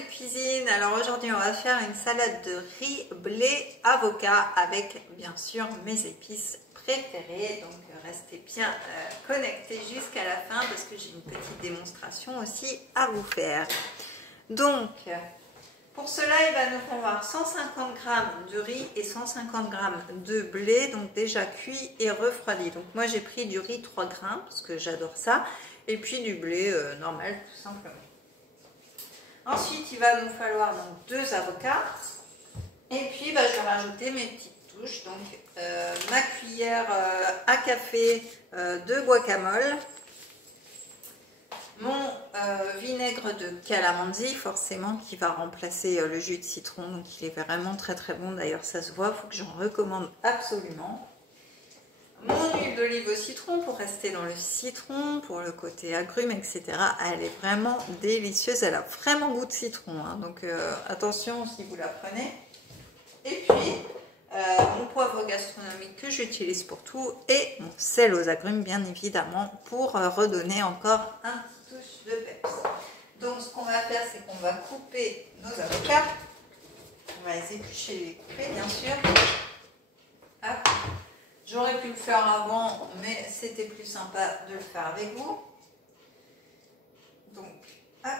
de cuisine. Alors aujourd'hui on va faire une salade de riz, blé, avocat avec bien sûr mes épices préférées. Donc restez bien connectés jusqu'à la fin parce que j'ai une petite démonstration aussi à vous faire. Donc pour cela il va nous falloir 150 g de riz et 150 g de blé, donc déjà cuit et refroidi. Donc moi j'ai pris du riz 3 grains parce que j'adore ça et puis du blé normal tout simplement. Ensuite, il va nous falloir donc 2 avocats. Et puis, je vais rajouter mes petites touches. Donc, ma cuillère à café de guacamole. Mon vinaigre de calamansi, forcément, qui va remplacer le jus de citron. Donc, il est vraiment très très bon. D'ailleurs, ça se voit. Il faut que j'en recommande absolument. Mon huile d'olive au citron pour rester dans le citron, pour le côté agrumes, etc. Elle est vraiment délicieuse, elle a vraiment goût de citron, hein. Donc attention si vous la prenez. Et puis mon poivre gastronomique que j'utilise pour tout et mon sel aux agrumes bien évidemment pour redonner encore un petit touche de peps. Donc ce qu'on va faire c'est qu'on va couper nos avocats, on va les éplucher et les couper bien sûr. Hop. J'aurais pu le faire avant, mais c'était plus sympa de le faire avec vous. Donc, hop,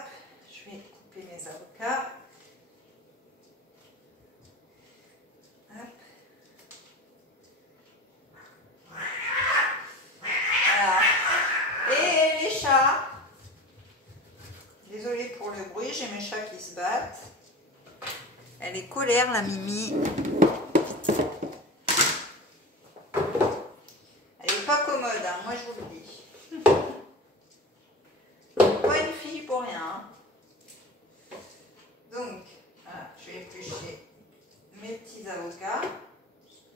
je vais couper mes avocats. Hop. Voilà. Et les chats. Désolée pour le bruit, j'ai mes chats qui se battent. Elle est colère, la Mimi. Commode, hein, moi je vous le dis. Pas une fille pour rien. Donc, voilà, je vais éplucher mes petits avocats.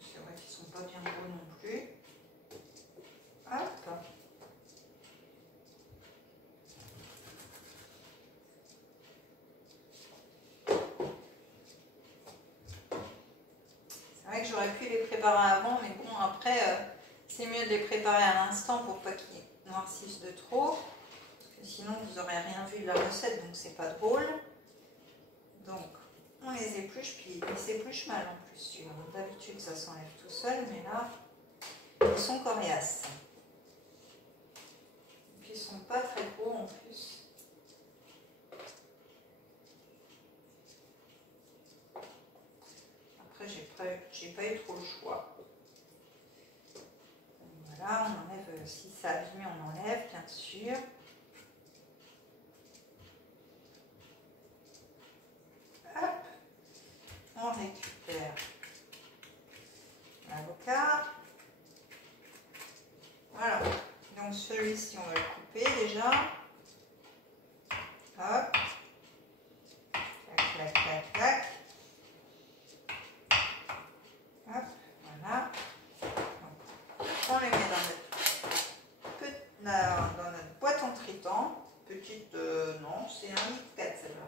C'est vrai qu'ils ne sont pas bien gros non plus. Hop. C'est vrai que j'aurais pu les préparer avant, mais bon, après... c'est mieux de les préparer à l'instant pour pas qu'ils noircissent de trop. Parce que sinon, vous n'aurez rien vu de la recette, donc c'est pas drôle. Donc, on les épluche, puis ils s'épluchent mal en plus. D'habitude, ça s'enlève tout seul, mais là, ils sont coriaces. Et puis, ils sont pas très gros en plus. Après, j'ai pas eu trop le choix. Voilà, on enlève, si ça a abîmé, on enlève, bien sûr. Hop, on récupère l'avocat. Voilà, donc celui-ci, on va le couper déjà. Hop, clac, clac, clac, clac. Hop, voilà. On les met dans notre boîte en triton. Petite, non, c'est 1,4 litre celle-là.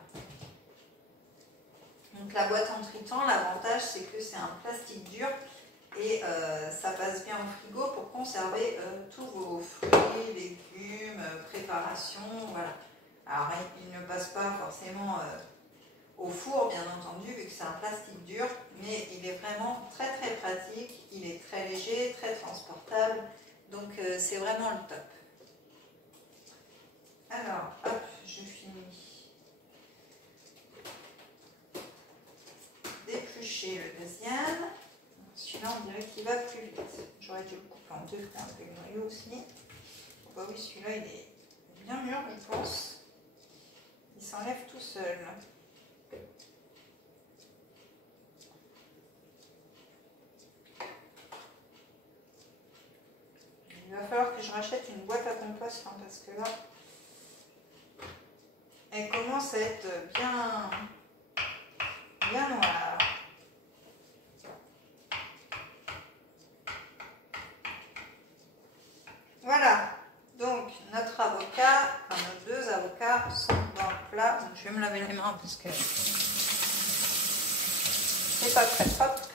Donc la boîte en triton, l'avantage c'est que c'est un plastique dur et ça passe bien au frigo pour conserver tous vos fruits, légumes, préparations, voilà. Alors il ne passe pas forcément au four bien entendu vu que c'est un plastique dur, mais il est vraiment très très pratique, il est très léger, très transportable, donc c'est vraiment le top. Alors hop, je finis d'éplucher le deuxième. Celui-là on dirait qu'il va plus vite, j'aurais dû le couper en deux pour enlever le noyau aussi. Oh bah oui, celui-là il est bien mûr je pense, il s'enlève tout seul. Il va falloir que je rachète une boîte à compost hein, parce que là, elle commence à être bien noire. Voilà, donc notre avocat, enfin nos 2 avocats sont dans le plat. Donc, je vais me laver les mains parce que c'est pas très propre.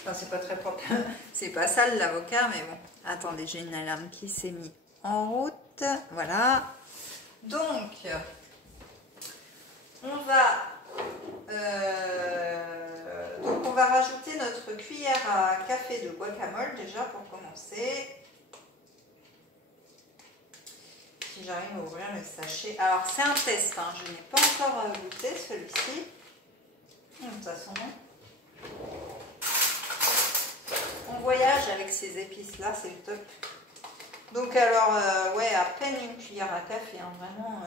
Enfin, c'est pas très propre. C'est pas sale l'avocat, mais bon. Attendez, j'ai une alarme qui s'est mise en route. Voilà. Donc, on café de guacamole déjà pour commencer. Si j'arrive à ouvrir le sachet. Alors c'est un test, hein. Je n'ai pas encore goûté celui-ci. De toute façon, on voyage avec ces épices là, c'est le top. Donc alors, ouais, à peine une cuillère à café, hein, vraiment,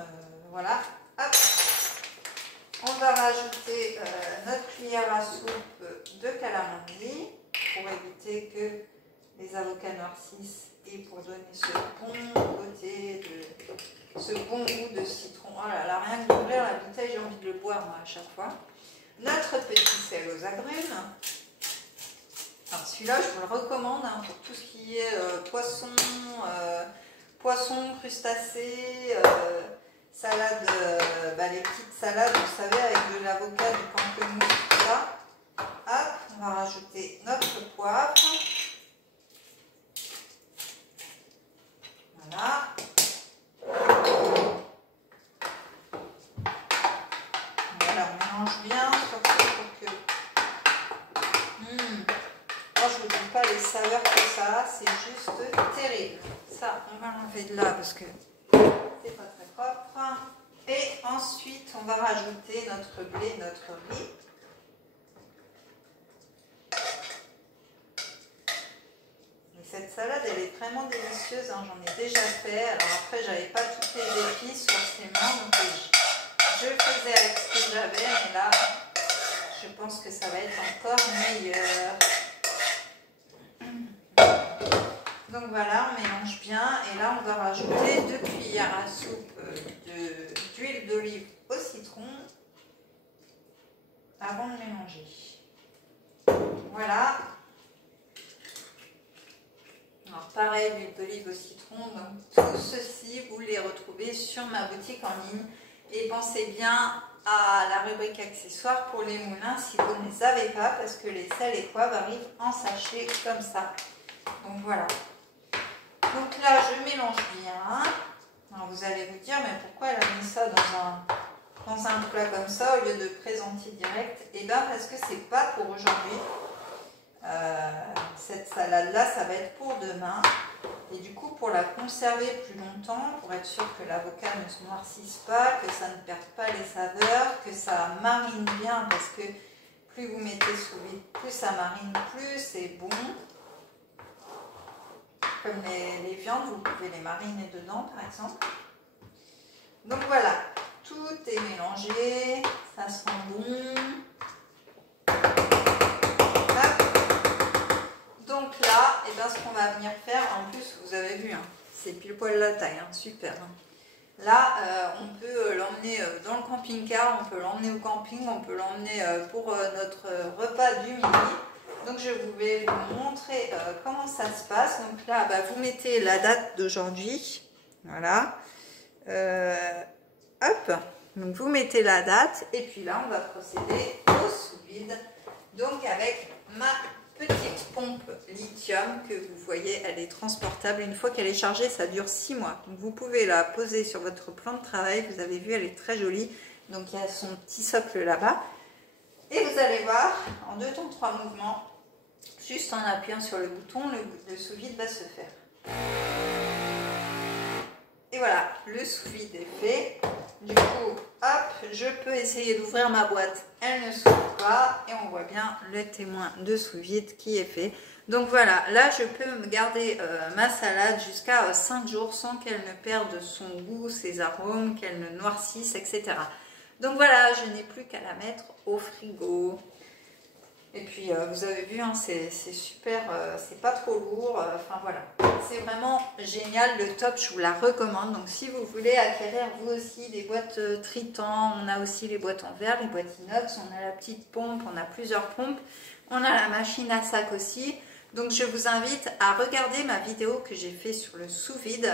voilà. Hop. On va rajouter notre cuillère à soupe de calamansi pour éviter que les avocats noircissent et pour donner ce bon côté, ce bon goût de citron. Oh là là, rien que d'ouvrir la bouteille, j'ai envie de le boire moi à chaque fois. Notre petit sel aux agrumes. Alors celui-là, je vous le recommande hein, pour tout ce qui est poisson, crustacés, salade, les petites salades, vous savez, avec de l'avocat, du pamplemousse, tout ça. Hop, on va rajouter notre poivre. Voilà. Voilà, on mélange bien, surtout pour que... Moi, je ne vous dis pas les saveurs que ça a, c'est juste terrible. Ça, on va l'enlever de là parce que c'est pas très propre. Et ensuite, on va rajouter notre blé, notre riz. Et cette salade, elle est vraiment délicieuse, hein. J'en ai déjà fait. Alors après, j'avais pas toutes les épices forcément, donc je faisais avec ce que j'avais, mais là, je pense que ça va être encore meilleur. Donc voilà, on mélange bien et là on va rajouter 2 cuillères à soupe d'huile d'olive au citron avant de mélanger. Voilà. Alors pareil, l'huile d'olive au citron, donc tout ceci vous les retrouvez sur ma boutique en ligne et pensez bien à la rubrique accessoires pour les moulins si vous ne les avez pas parce que les sels et poivres arrivent en sachet comme ça. Donc voilà. Donc là, je mélange bien. Alors vous allez vous dire, mais pourquoi elle a mis ça dans un plat comme ça au lieu de présenter direct? Et bien parce que c'est pas pour aujourd'hui. Cette salade-là, ça va être pour demain. Et du coup, pour la conserver plus longtemps, pour être sûr que l'avocat ne se noircisse pas, que ça ne perde pas les saveurs, que ça marine bien, parce que plus vous mettez sous vide, plus ça marine, plus c'est bon. Comme les viandes, vous pouvez les mariner dedans par exemple. Donc voilà, tout est mélangé, ça sent bon. Hop. Donc là, et bien, ce qu'on va venir faire, en plus vous avez vu, hein, c'est pile poil la taille, hein, super. Hein. Là, on peut l'emmener dans le camping-car, on peut l'emmener au camping, on peut l'emmener pour notre repas du midi. Donc je vais vous montrer comment ça se passe. Donc là, vous mettez la date d'aujourd'hui. Voilà. Hop. Donc vous mettez la date. Et puis là, on va procéder au sous-vide. Donc avec ma petite pompe lithium que vous voyez, elle est transportable. Une fois qu'elle est chargée, ça dure 6 mois. Donc vous pouvez la poser sur votre plan de travail. Vous avez vu, elle est très jolie. Donc il y a son petit socle là-bas. Et vous allez voir, en 2 temps 3 mouvements, juste en appuyant sur le bouton, le sous-vide va se faire. Et voilà, le sous-vide est fait. Du coup, hop, je peux essayer d'ouvrir ma boîte. Elle ne s'ouvre pas. Et on voit bien le témoin de sous-vide qui est fait. Donc voilà, là je peux me garder ma salade jusqu'à 5 jours sans qu'elle ne perde son goût, ses arômes, qu'elle ne noircisse, etc. Donc voilà, je n'ai plus qu'à la mettre au frigo. Et puis vous avez vu, hein, c'est super, c'est pas trop lourd, enfin voilà. C'est vraiment génial, le top, je vous la recommande. Donc si vous voulez acquérir vous aussi des boîtes Tritan, on a aussi les boîtes en verre, les boîtes inox, on a la petite pompe, on a plusieurs pompes, on a la machine à sac aussi. Donc je vous invite à regarder ma vidéo que j'ai fait sur le sous-vide.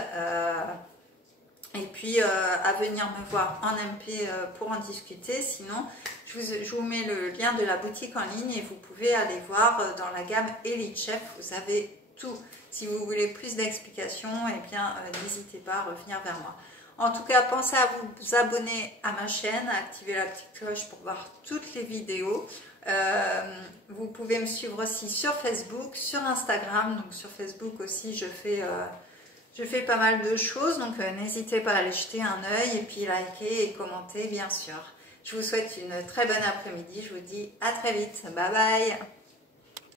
Et puis à venir me voir en MP pour en discuter. Sinon, je vous mets le lien de la boutique en ligne et vous pouvez aller voir dans la gamme Elite Chef. Vous avez tout. Si vous voulez plus d'explications, eh bien, n'hésitez pas à revenir vers moi. En tout cas, pensez à vous abonner à ma chaîne, à activer la petite cloche pour voir toutes les vidéos. Vous pouvez me suivre aussi sur Facebook, sur Instagram. Donc sur Facebook aussi, je fais pas mal de choses. Donc n'hésitez pas à aller jeter un œil et puis liker et commenter bien sûr. Je vous souhaite une très bonne après-midi. Je vous dis à très vite. Bye bye.